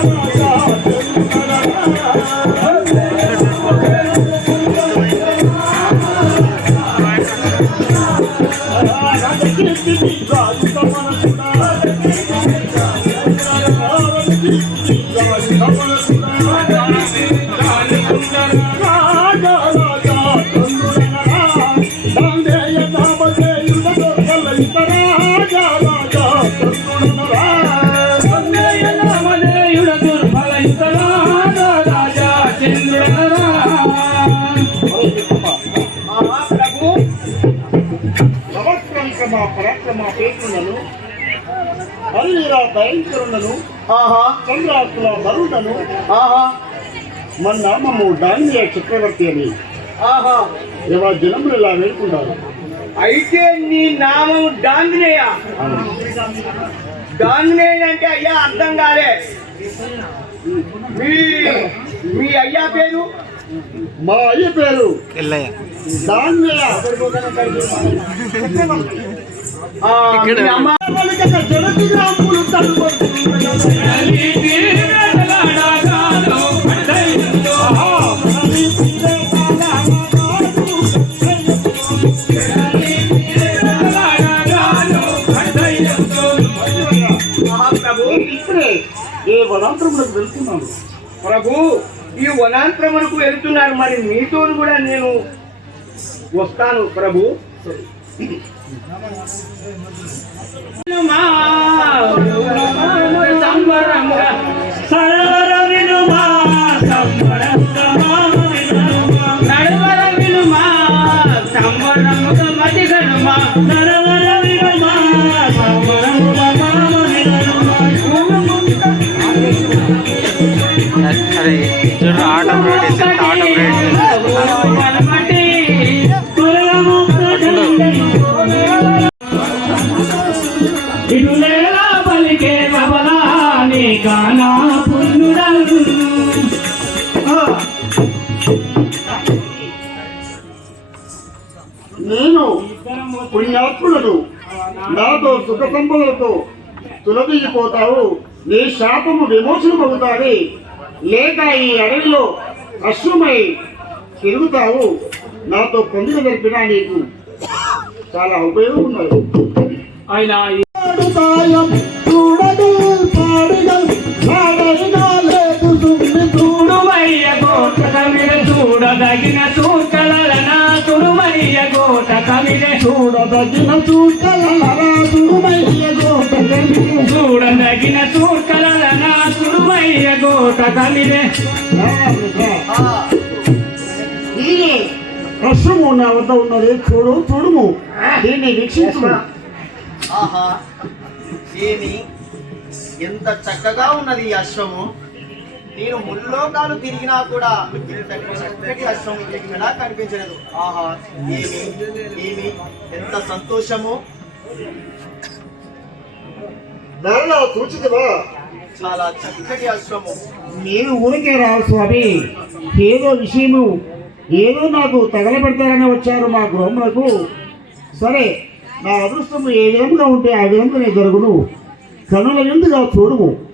Thank you. చంద్రాకుల బరుడను ఆహా. మన నామము డాంగియ చక్రవర్తి అని ఆహా. ఇలా జనములు ఇలా వేడుకుంటారు? అయితే నీ నామం డాంగినేయ డాంగినేయ అంటే అయ్యా అర్థం కాలే. మీ మీ అయ్యా పేరు? మా అయ్య పేరు డాంగియ ఇప్పుడే ఏ వనాంతరములకు వెళ్తున్నాను ప్రభు ఈ వనాంతరమునకు వెళ్తున్నారు. మరి మీతో కూడా నేను వస్తాను ప్రభు. తులదీగిపోతావు నీ శాపము విమోచనమవుతాది. లేక ఈ అడవిలో అశ్వమై తిరుగుతావు నాతో పొందిన జరిపినా నీకు చాలా ఉపయోగం ఉన్నది. ఆయన చూడదగిన చూడదగిన చూకలన తుడుమయ్య కోట కమిడ ఈయనే అశ్వము నా వద్ద ఉన్నది. చూడు చూడుము. దీన్ని వీక్షించు ఆహా. ఏమి? ఎంత చక్కగా ఉన్నది ఈ అశ్వము. నేను ముల్లోకాలు తిరిగినా కూడా చక్కటి అశ్వం ఎక్కడా కనిపించలేదు. ఆహా ఏమి? ఏమి? ఎంత సంతోషము? చాలా చక్కటి అశ్వము. నేను ఊరికే రావు స్వామి. ఏదో విషయము ఏదో నాకు తగలబెడతారని వచ్చారు మా గృహములకు సరే నా అదృష్టం ఏ విధంగా ఉంటే ఆ విధంగానే జరుగును. కనుల ఎందుగా చూడుము.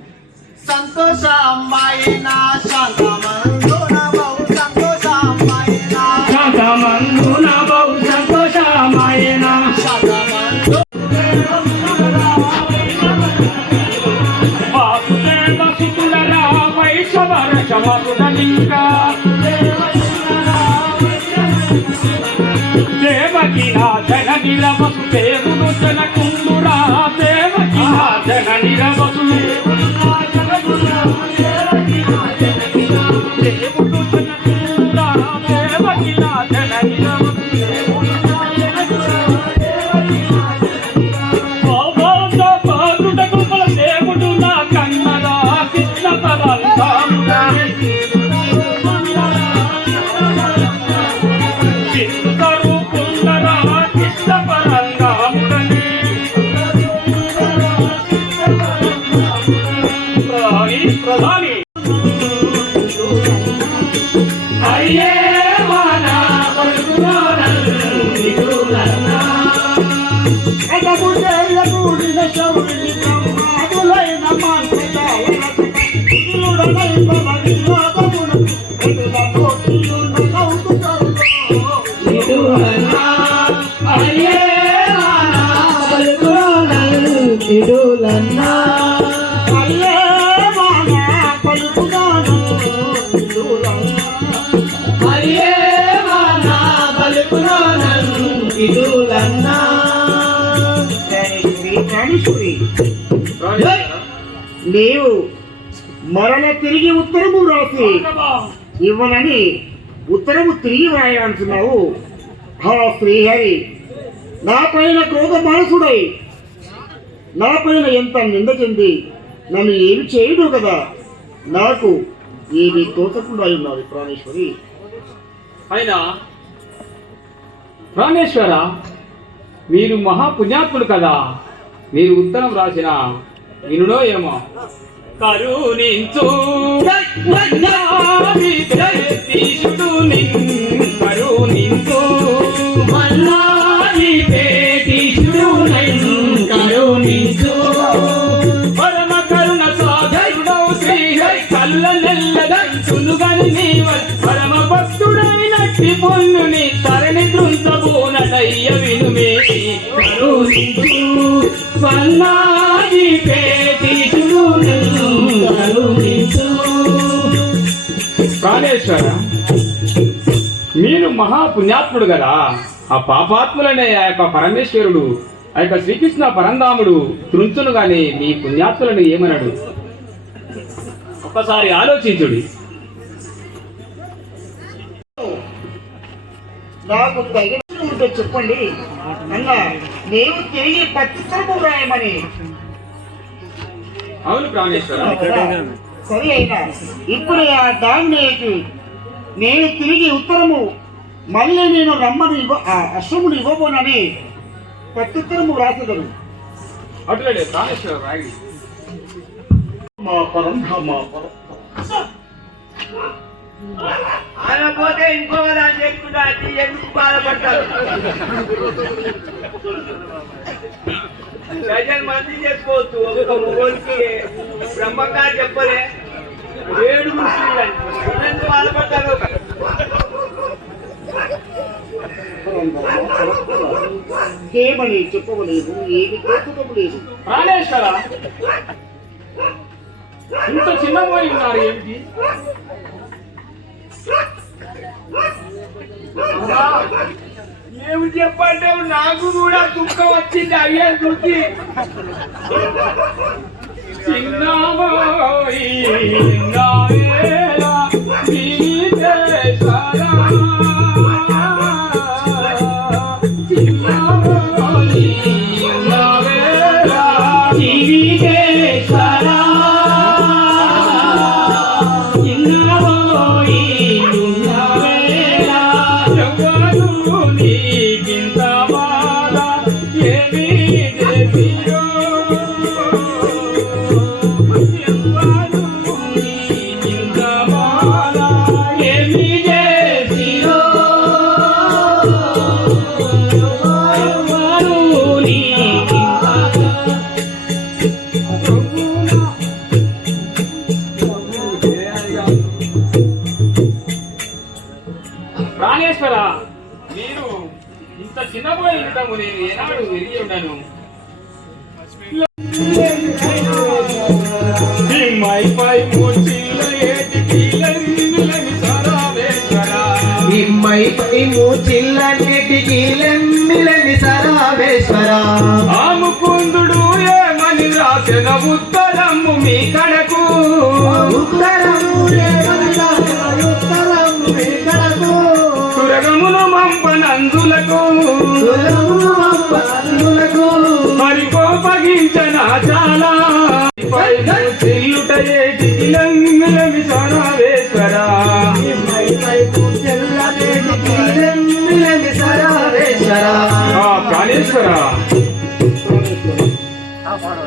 దేవకి నా జనగిల వసు దేవుడు జనకు ఇవ్వనని ఉత్తరము తిరిగి రాయాల్సినావు హా శ్రీహరి నా పైన క్రోధ మనసుడై. నా పైన ఎంత నింద చెంది నన్ను ఏమి చేయడు కదా? నాకు ఏమి తోచకుండా ఉన్నది ప్రాణేశ్వరి. అయినా ప్రాణేశ్వర మీరు మహాపుణ్యాత్ములు కదా? మీరు ఉత్తరం రాసిన వినుడో ఏమో. కరుణించు. తీసుడు కరుణించు. మల్లాది పేటీసుడు కరుణించు. పరమ కరుణ సాగరుడవు శ్రీహరి కల్ల నెల్లదంచునుగని నీవ. పరమ భక్తుడైనట్టి పొన్నుని తరణి దృంచబోనటయ్య వినుమే. కరుణించు. సన్నాది పేటీసుడు ప్రాణేశ్వర మీరు మహాపుణ్యాత్ముడు కదా. ఆ పాపాత్ములనే ఆ యొక్క పరమేశ్వరుడు ఆ యొక్క శ్రీకృష్ణ పరంధాముడు తృంచును గాని మీ పుణ్యాత్ములను ఏమనడు? ఒక్కసారి ఆలోచించుడి. నాకు తగిన ఉంటే చెప్పండి. అన్న నేను తిరిగి పచ్చితరము రాయమని. అవును ప్రాణేశ్వర. సరి అయినా ఇప్పుడు ఆ దాన్ని నేను తిరిగి ఉత్తరము మళ్ళీ నేను రమ్మని ఇవ్వ ఆ అశ్వమును ఇవ్వబోనని ప్రత్యుత్తరము రాయి. మా పరంధ మా పరం ఆయన పోతే ఇంకో దాన్ని చెప్పుకుంటా అది ఎందుకు బాధపడతారు? డజన్ మంది చేసుకోవచ్చు ఒక్క మొగోడికి బ్రహ్మంగారు చెప్పలే. ఏడుగురు స్త్రీలని ఎందుకు బాధపడతారు కేమని చెప్పవలేదు ఏమి తోచడం లేదు ప్రాణేశ్వర ఇంత చిన్నపోయి ఉన్నారు ఏమిటి? ఏమి చెప్పంటే నాకు కూడా దుఃఖం వచ్చింది అయ్యే చూసి చిన్న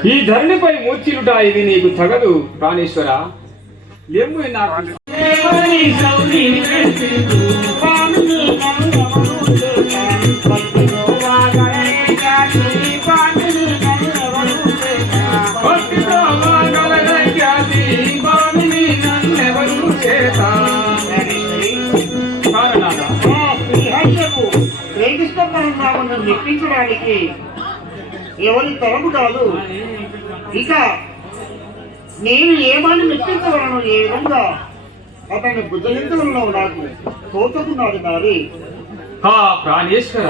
ఈ ధరణిపై మూర్చిలుట ఇది నీకు తగదు ప్రాణేశ్వర. లేము నాకు భక్తితో మాగల ఖ్యాతి స్వామిని నన్నెవరు చేత కారణాల ఆ శ్రీహరియకు శ్రీకృష్ణ పరంధామను మెప్పించడానికి ఎవరి తరము కాదు. ఇక నేను ఏమని మెప్పించగలను ఏ విధంగా? అతన్ని బుద్ధగించగలను నాకు తోచుకున్నాడు నాది హా ప్రాణేశ్వర.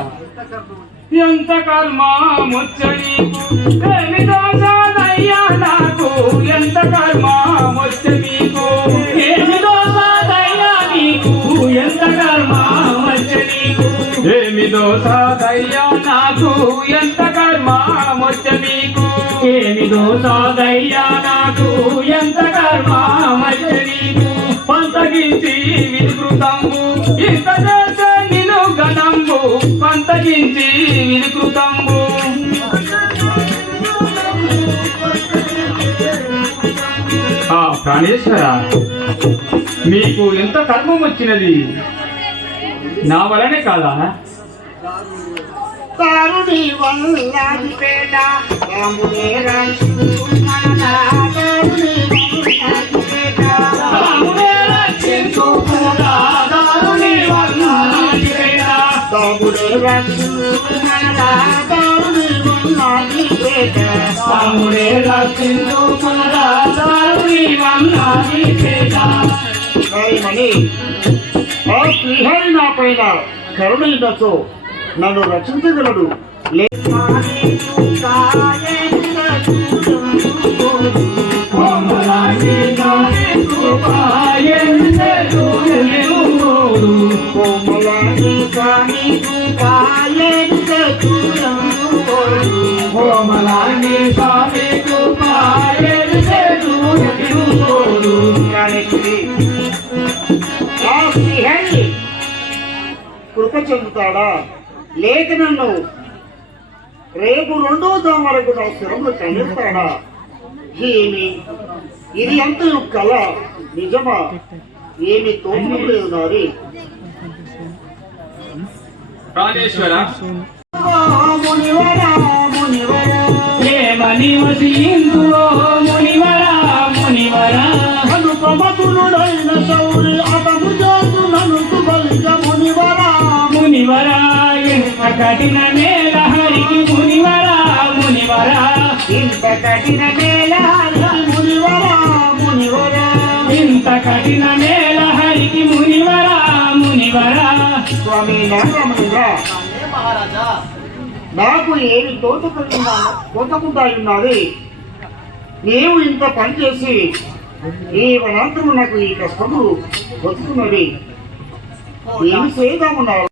ఎంత కర్మ ముచ్చని ఏమి నాకు? ఎంత కర్మ ముచ్చ నీకు? ఏమి దోషాదయ్యా నీకు? ఎంత కర్మ ముచ్చ నీకు? ఏమి దోషాదయ్యా నాకు? ఎంత ఇదో దోషాదయ్యా నాకు ఎంత కర్మ? ముచ్చ నీకు పంతగించి వికృతంబు ఇంత చేసే నిను గణంబు పంతగించి వికృతంబు ప్రాణేశ్వర మీకు ఎంత కర్మం వచ్చినది? నా వలనే కాదా? తారుని వల్లాది పేట రామునే రాజు మన తారుని వల్లాది పేట రక్షించు కూడా దారుని వల్లాది వేళ. రాముడే రాజు మన తారుని వల్లాది పేట వల్లాది వేళ. మణి ఆ శ్రీహరి నా పైన కరుణ ఉండొచ్చు నన్ను రక్షించగలడు కృప చెందుతాడా లేక నన్ను. రేపు రెండో దాం వరకు నా స్థిరంలో చండిస్తాడా ఏమి? ఇది అంత కళ? నిజమా? ఏమి తోచడం లేదు నాది. ప్రాణేశ్వర మునివరా మునివరా ఏమని వసిందులో మునివర మునివర. అనుపమకులుడైన శౌరి అతము మునివర కఠిన నేల హరికి మునివరా మునివరా ఇంత కఠిన నేల మునివరా మునివరా ఇంత కఠిన నేల హరికి మునివరా మునివరా స్వామి నారాయణ నాకు ఏమి తోటకుండా తోటకుండా ఉన్నది నీవు ఇంత పనిచేసి ఈ వనాంతము నాకు ఈ కష్టము వస్తున్నది. ఏమి చేయదామన్నారు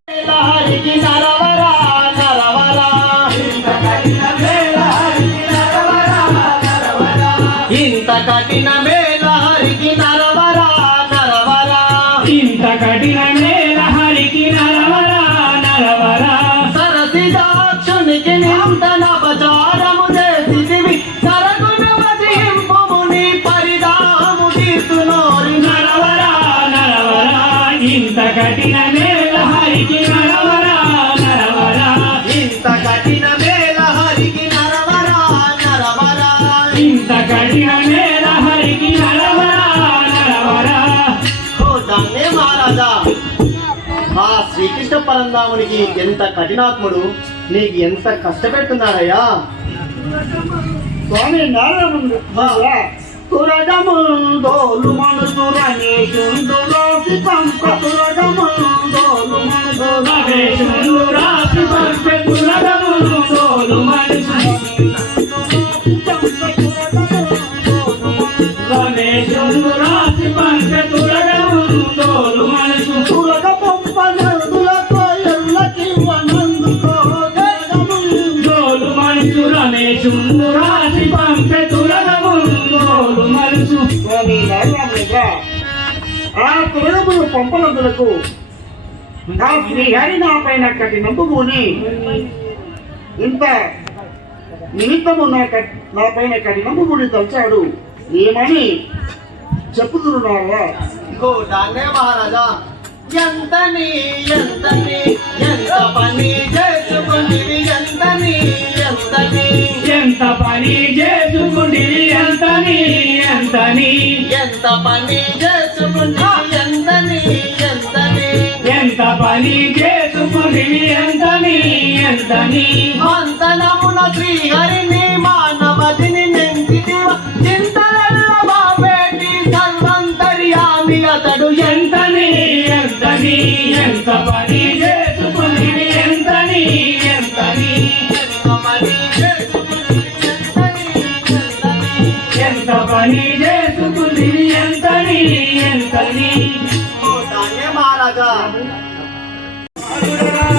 ఇంత కఠిన మేళ హరికి నరవరా నరవరా. ఇంత కఠిన నేల హరికి నరవర నరవర. సరసిదాక్షునికి నింత నపచారము చేసిదివి సరగుణ వజింపము నీ పరిదాము తీర్చునోరి. నరవర నరవర. ఇంత కఠిన నేల హరికి పరంధామునికి ఎంత కఠినాత్ముడు నీకు ఎంత కష్టపెడుతున్నాడయ్యా స్వామి నారాయణుడు. తురగముందోలు మనసు రమేశుందులోకి పంప మనసు రాసి మనసు రాసి పంపనందులకు నా శ్రీహరి నా పైన కటి నంబుని ఇంత నిమిత్తము నా నా పైన కటి నంబుని తలిచాడు. ఏమని చెప్పుతున్నావా ఇంకో దాన్నే మహారాజా. ఎంతని ఎంతని ఎంత పని చేసుకుంటివి ఎంతని ఎంతని ఎంత పని చేసుకుంటివి ఎంతని ఎంతని ఎంత పని చేసుకుంటివి ఎంతని ఎంతని ఎంత పని చేసుకుంటివి ఎంతని ఎంతని? మంతనమున శ్రీహరిని మానవదిని నెంచితివ? చింతలెల్ల స్వామి అతడు ఎంతని ఎంతని? ఎంత పని చేసుకుని ఎంతని ఎంతని? ఎంత పని చేసుకుని ఎంతని ఎంతని?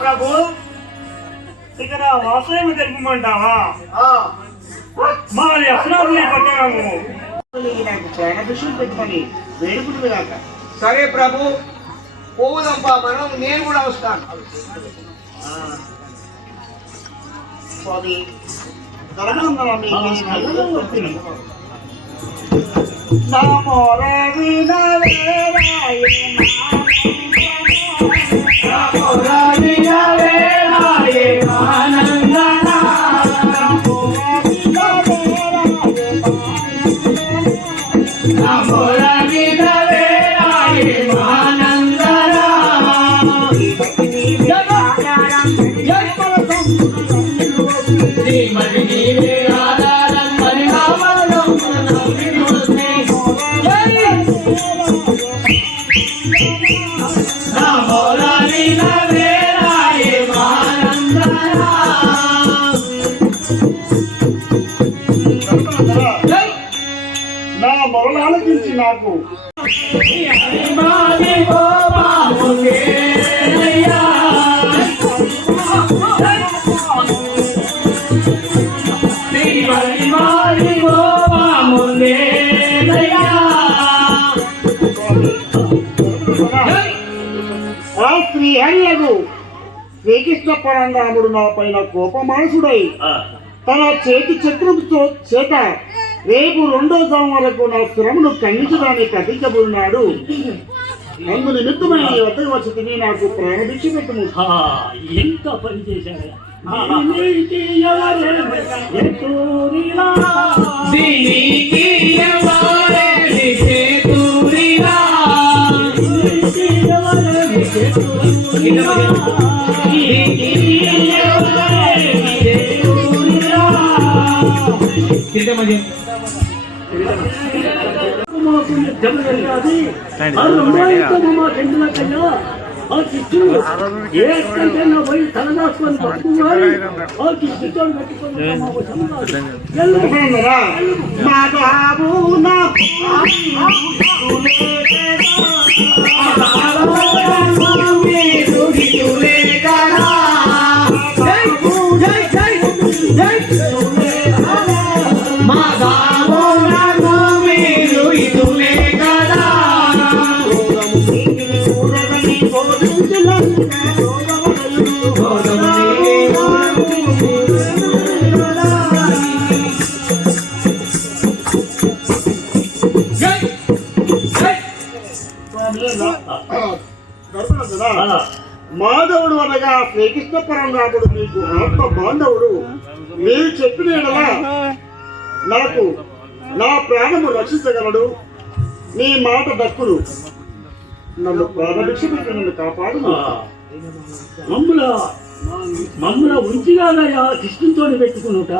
ప్రభు. ఇక నా వాసయం తెలుపమంటావా పెట్టుకొని వేడుకుంటుంది కాక సరే ప్రభు పోవుదంపా మనం నేను కూడా వస్తాను. స్వామి ధర్మంగా మీకు నలుగురు నమో రవి నవేరాయ శ్రీకృష్ణ పరంధాముడు నా పైన కోపమానసుడై తన చేతి చక్రంతో చేత రేపు రెండో జాము వరకు నా శ్రమను ఖండించడాన్ని కథించబోతున్నాడు అందు నిమిత్తమై నీ వద్దకు వచ్చి తిని నాకు ప్రాణభిక్ష పెట్టుము. ఎంత పని చేశాడు దీనికి ఎవరేమి చేతురిలా? దీనికి ఎవరేమి చేతురిలా? చింతమని చెప్పండిరా, మా బాబు నా శ్రీకృష్ణ పరంగాపుడు మీకు ఆత్మ బాంధవుడు. మీరు చెప్పిన నాకు నా ప్రాణము రక్షించగలడు. నీ మాట దక్కును. నన్ను ప్రాణభిక్ష పెట్టి నన్ను కాపాడు. మమ్ముల మమ్ముల ఉంచిగానయా కృష్ణుతో పెట్టుకునుట.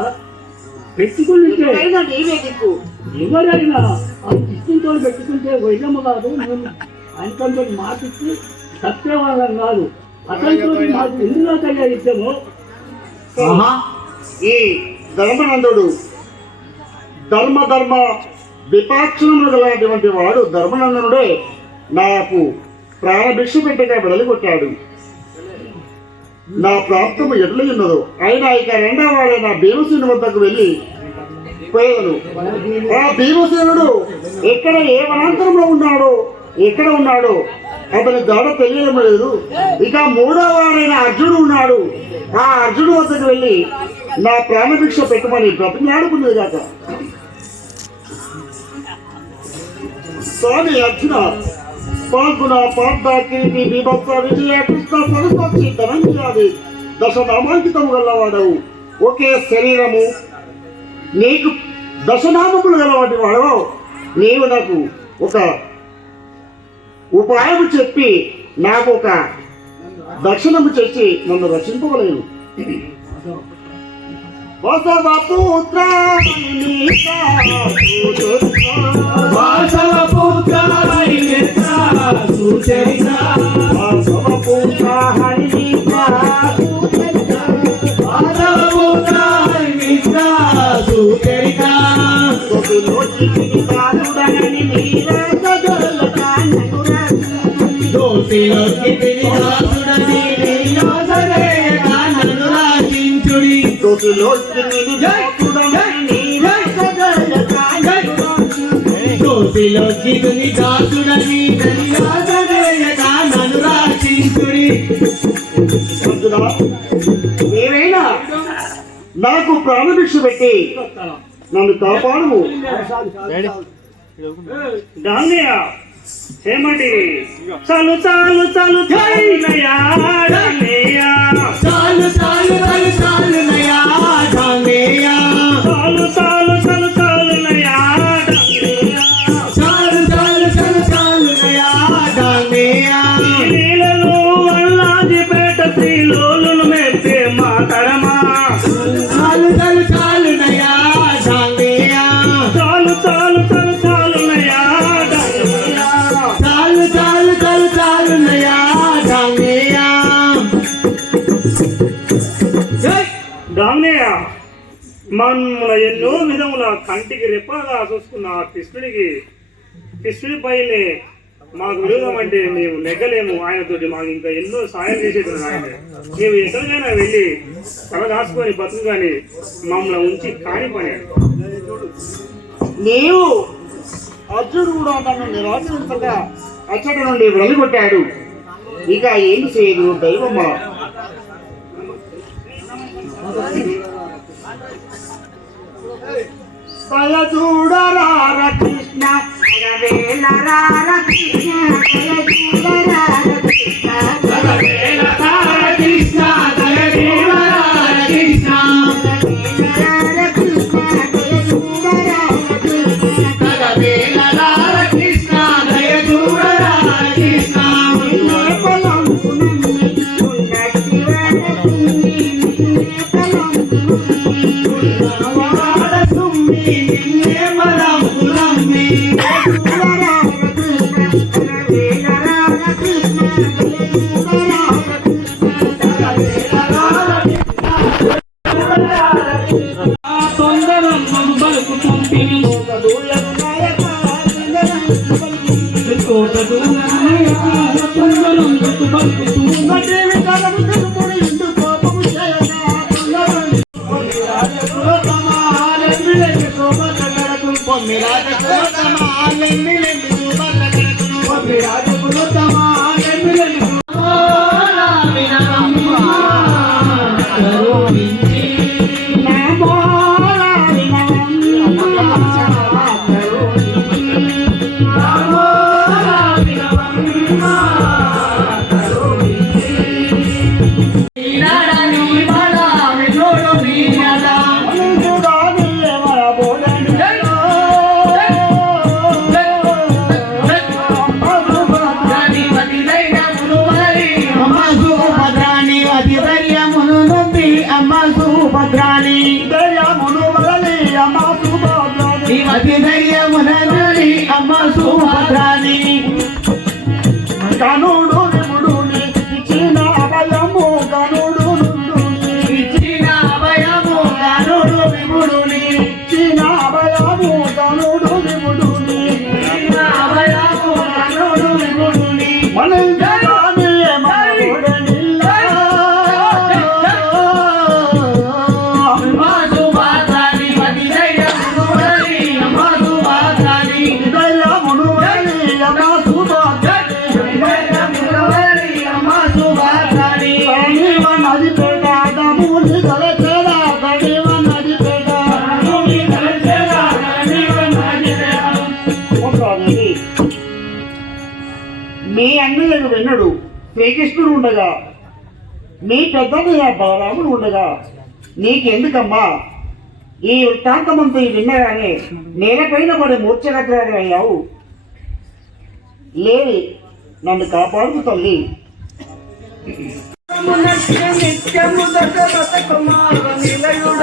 పెట్టుకుంటే ఎవరైనా ఆ కృష్ణుతో పెట్టుకుంటే వైద్యము కాదు. మేము ఆయనతో మాటిచ్చి సత్యవాదం కాదు. అతనితో మాకు ఎందులో కలిగిద్దాము ఈ ధర్మనందుడు ధర్మ ధర్మ విపాక్షణములు గలటువంటి వాడు ధర్మనందనుడే నాకు ప్రాణభిక్ష పెట్టగా వెడలికొట్టాడు నా ప్రాప్తము ఎట్లా ఉన్నదో. అయినా ఇక రెండవ వాడైన భీమసేను వద్దకు వెళ్ళి పోయేదను. ఆ భీమసేనుడు ఎక్కడ ఏ వనాంతరంలో ఉన్నాడో ఎక్కడ ఉన్నాడో అతని దాడ తెలియడం లేదు ఇక మూడో వాడైన అర్జునుడు ఉన్నాడు. ఆ అర్జునుడు వద్దకు వెళ్ళి నా ప్రాణభిక్ష పెట్టమని బ్రతిమలాడుకున్నది కాక. స్వామి అర్జున పాల్గొన పార్థ కీర్తి విభక్త విజయ కృష్ణ సరస్వతి ధనంజయాది దశ నామాంకితము గలవాడవు. ఒకే శరీరము. నీకు దశనామములు గలవాటి వాడవు? నీవు నాకు ఒక ఉపాయము చెప్పి నాకు ఒక దక్షిణము చేసి నన్ను రక్షింపవలేను. వసవపుత్ర దోసిలోకి దాసుడని దర్యాదరేయగా నన్ను నాకు ప్రాణభిక్ష పెట్టి నన్ను కాపాడు గాంధీయ ఏమండి చాలు చాలు చాలు చాలు చాలు చాలు. కంటికి రెప్పగా చూసుకున్న ఆ కృష్ణుడికి కృష్ణుడి పైనే మాకు విరోధం అంటే మేము నెగ్గలేము. ఆయనతోటి మాకు ఇంకా ఎన్నో సాయం చేసేది ఆయన. మేము ఎక్కడికైనా వెళ్ళి తల దాచుకొని బతుకు కానీ మమ్మల్ని ఉంచి కాని పని నీవు అర్జునుడు కూడా నన్ను నిరాశించగా అచ్చటి నుండి వెళ్ళగొట్టాడు ఇక ఏం చేయదు దైవమ్మ Hey! కృష్ణ దయవేల రార కృష్ణ నిన్నే మరం పురమ్మి తొందరం బలుకు పంపిణీ తొందరం శ్రీకృష్ణుడు ఉండగా నీ పెద్దని ఆ బలరాముడు ఉండగా నీకెందుకమ్మా? ఈ వృత్తాంతమంతా విన్నగానే నేలపైన పడి మూర్ఛగత్రాలు అయ్యావు. లేవి నన్ను కాపాడు తల్లి. నిత్యము దశ కుమార నిలయుడ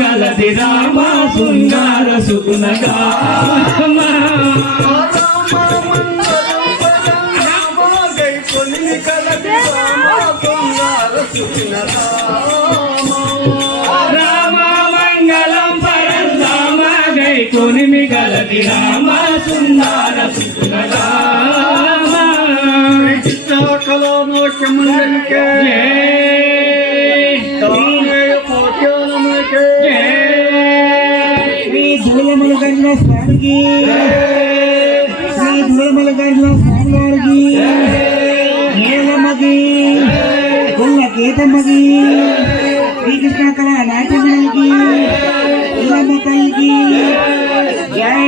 గలది రామ సుందర సుగుణ గంగ స్వామికి శ్రీ ధూళమల గంగ స్వామి వారికి నీలమ్మకి గుల్ల గీతమ్మకి శ్రీకృష్ణ కళ నాట్యములకి ఇల్లమ్మ తల్లికి జై